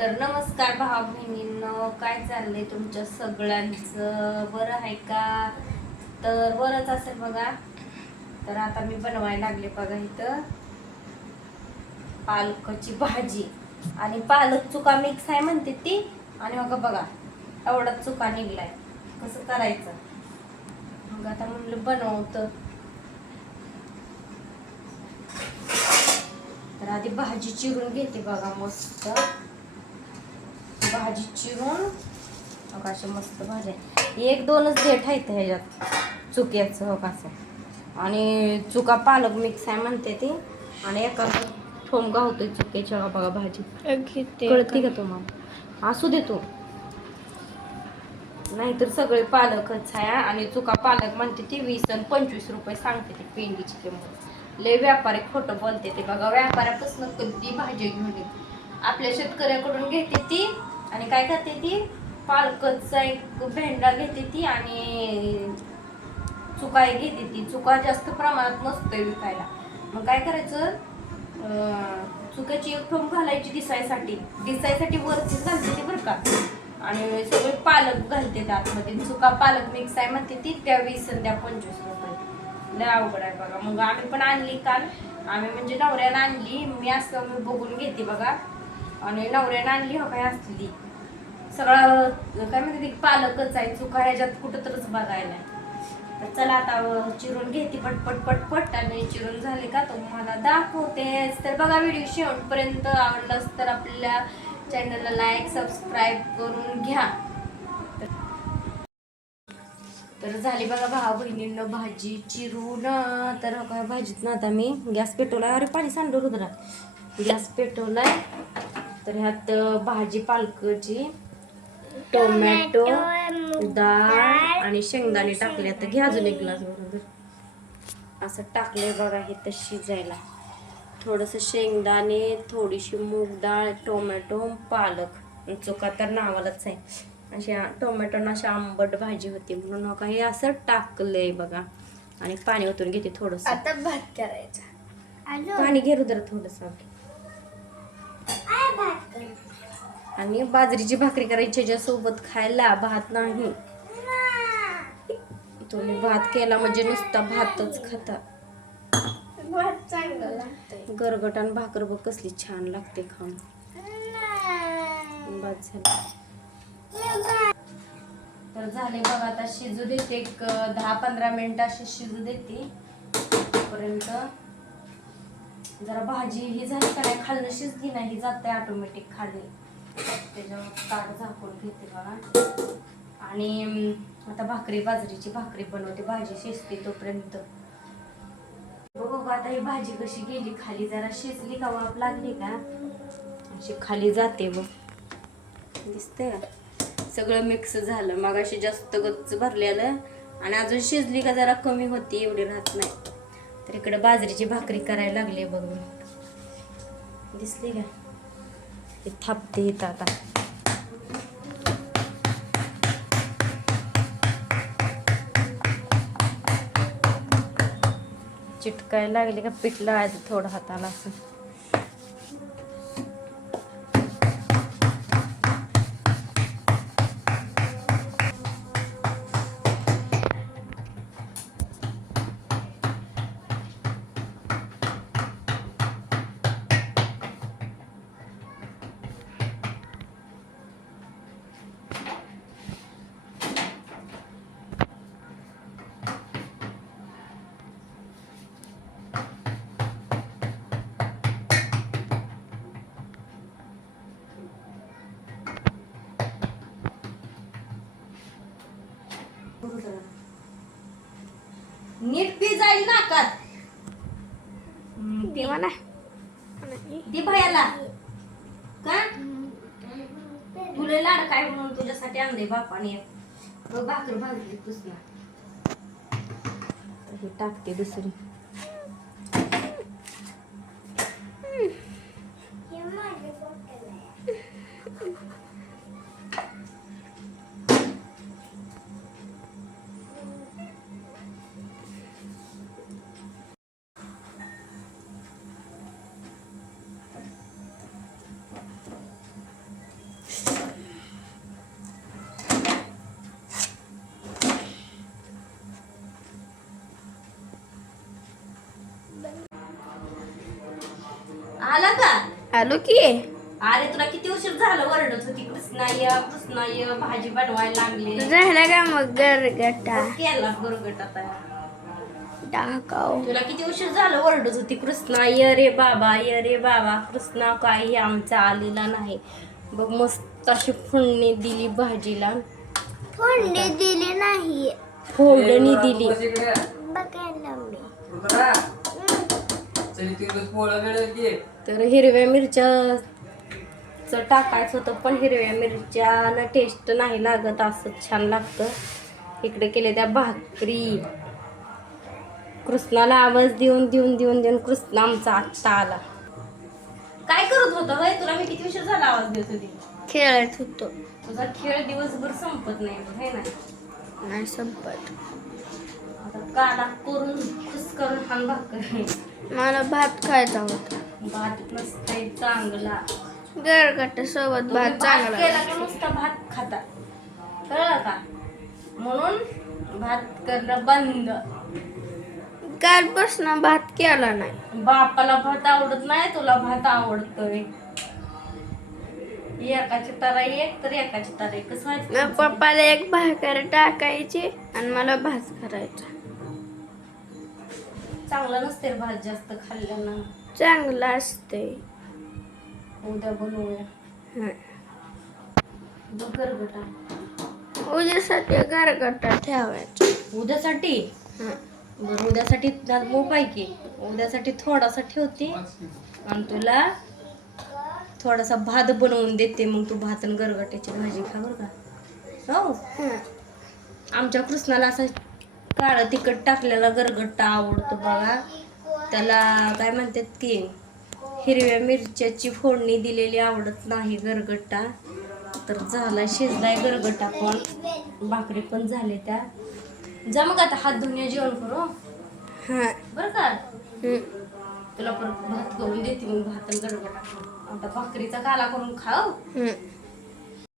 तर नमस्कार भाऊ बहिणींनो, काय चाललंय तुमच्या सगळ्यांचं? बरं आहे का? तर बरंच असेल बघा. तर आता मी बनवायला लागले बघा इथं पालकाची भाजी आणि पालक चुका मिक्स आहे म्हणते ती. आणि बघा एवढा चुका निघलाय, कसं करायचं? मग आता म्हणलं बनवतं. तर आधी भाजी चिरून घेते बघा. मस्त भाजी चिरून बघा, अशी मस्त भाजी. एक दोनच देठ आहेत ह्याच्यात चुक्याचं हो कसं. आणि चुका पालक मिक्स आहे म्हणते ती. आणि एका ठोंगा होतोय चुक्याच्या बघा भाजी. कळती का तुम्हाला? असू दे तू, नाहीतर सगळे पालकच आहे. आणि चुका पालक म्हणते ती 20 आणि 25 रुपये सांगते ती पेंडीची किंमत. लय व्यापारी खोटं बोलते ते बघा. व्यापाऱ्यापासून कधी भाजी घेऊन येते, आपल्या शेतकऱ्याकडून घेते ती. आणि काय करते ती, पालकचा एक भेंडा घेते ती आणि चुकाय घेते ती. चुका जास्त प्रमाणात नसतोय विकायला. मग काय करायचं, चुक्याची एक ठोंग घालायची दिसायसाठी वरतीच घालते ती बरं का. आणि सगळे पालक घालते आतमध्ये. चुका पालक मिक्स आहे म्हणते ती. त्या 20 आणि त्या 25 रुपये. लय अवघड आहे बघा. मग आम्ही पण आणली काल. आम्ही म्हणजे नवऱ्यानं आणली, मी बघून घेते बघा. आणि नवऱ्यानं आणली हो काय असली सगळं काय म्हणते ती पालकच आहे. चुका ह्याच्यात कुठं तरच बघायला. तर चला आता चिरून घेते पटपट पटपट. आणि चिरून झाले का तुम्हाला दाखवतेच. तर बघा व्हिडिओ शेवटपर्यंत. आवडलाच तर आपल्या चॅनलला लाईक सबस्क्राईब करून घ्या. तर झाली बघा भाऊ बहिणींना भाजी चिरून. तर भाजीत ना आता मी गॅस पेटवलाय. अरे पाणी सांडलं रुद्रा. गॅस पेटवलाय. तर ह्यात भाजी पालकाची, टोमॅटो, डाळ आणि शेंगदाणे टाकले. आता घ्या अजून एक ग्लास बरोबर असं टाकलंय बघा. हे तर शिजायला थोडंसं शेंगदाणे, थोडीशी मूग डाळ, टोमॅटो, पालक. चुका तर नावालाच आहे. अशी टोमॅटोनं अशी आंबट भाजी होती म्हणून हे असं टाकलंय बघा. आणि पाणी ओतून घेते थोडस. आता भात करायचा. पाणी घे रुद्र थोडस. आणि बाजरीची भाकरी करायची ज्यासोबत खायला. भात नाही. तुम्ही भात केला म्हणजे नुसता भातच खाता. भात चांगला लागतंय. गरगटान भाकर बघ कसली छान लागते खाऊन. बस झालं. तर झाले बघा. आता शिजू देते एक 10-15 मिनिटं अशी शिजू देते. तोपर्यंत जरा भाजी ही झाली का नाही, खाल्लं शिजली नाही जाते ऑटोमॅटिक खाली. त्याच्यावर ताट झाकून घेते बघा. आणि आता बाजरीची भाकरी बनवते. भाजी शिजते तोपर्यंत. बघू आता ही भाजी कशी गेली खाली. जरा शिजली का वाफ लागली का अशी खाली जाते बघ. दिसतंय का सगळं मिक्स झालं. मग अशी जास्त गच्च भरलेलं आणि अजून शिजली का जरा कमी होती, एवढी राहत नाही. तर इकडे बाजरीची भाकरी करायला लागली बघ. दिसली का हे थापते इथं आता. चिटकायला लागली का पीठ लावायचं थोडं हाताला असं. नीट पी जाईल नाकात. ते म्हणा ती भयाला का तुला लाड काय म्हणून तुझ्यासाठी आणले बापाने. भाकर भाजली तुझला. हे टाकते दुसरी. आला का? आलो की. अरे तुला किती उशीर झालं ओरडत होती, कृष्णाय भाजी बनवायला लागले. झाला का मग गरगटा केला बरोबर आता. टाकाव. तुला किती उशीर झालं ओरडत होती, कृष्णा ये रे बाबा कृष्णा काही आमचा आलेला नाही. बघ मस्त अशी फोडणी दिली भाजीला. फोडणी दिली नाही. फोडणी दिली. बघायला मी. तर हिरव्या मिरच्याचं टाकायचं होतं, पण हिरव्या मिरच्यानं टेस्ट नाही लागत, असं छान लागतं. इकडे केले त्या भाकरी. कृष्णाला आवाज देऊन कृष्णा आमचा आत्ता आला. काय करत होता होय? तुला मी किती उशीर झाला आवाज देत होती. खेळत होतो. तुझा खेळ दिवसभर संपत नाही हे ना. नाही संपत. आता काला करून खुश करून खान भाकर. मला भात खायचा होता. भात नसतंय चांगला. गरगटा सोबत भात चांगला केला की नुसता भात खाता, कळलं का? म्हणून भात करणं बंद. कालपासून भात केला नाही. बापाला भात आवडत नाही, तुला भात आवडतोय. एकाची तरा एक तर एकाची तरा एक. कसं मग व्हायचं? पप्पाला एक भाकर टाकायची आणि मला भात करायचा. चांगलं नसते भात जास्त खाल्ल्यानं. चांगलं असते. उद्या बनवूया हं. गरगटा. उद्यासाठी गरगटा ठेवायचा. उद्यासाठी हं. बरं, उद्यासाठी मोबाईल की उद्यासाठी थोडासा ठेवते आणि तुला थोडासा भात बनवून देते. मग तू भात आणि गरगट्याची भाजी खा बरं का. हो, हं. आमच्या कृष्णाला असं काळं तिखट टाकलेला गरगट्टा आवडतो बघा. त्याला काय म्हणतात की हिरव्या मिरच्याची फोडणी दिलेली आवडत नाही गरगट्टा. तर झाला शिजलाय गरगट्टा, पण भाकरी पण झाले त्या. जा मग आता हात धुणे जेवण करू हं. बरं का. हं. तुला परत भात करून देते मग भात आणि गरगटा. आता भाकरीचा काला करून खाऊ. हं.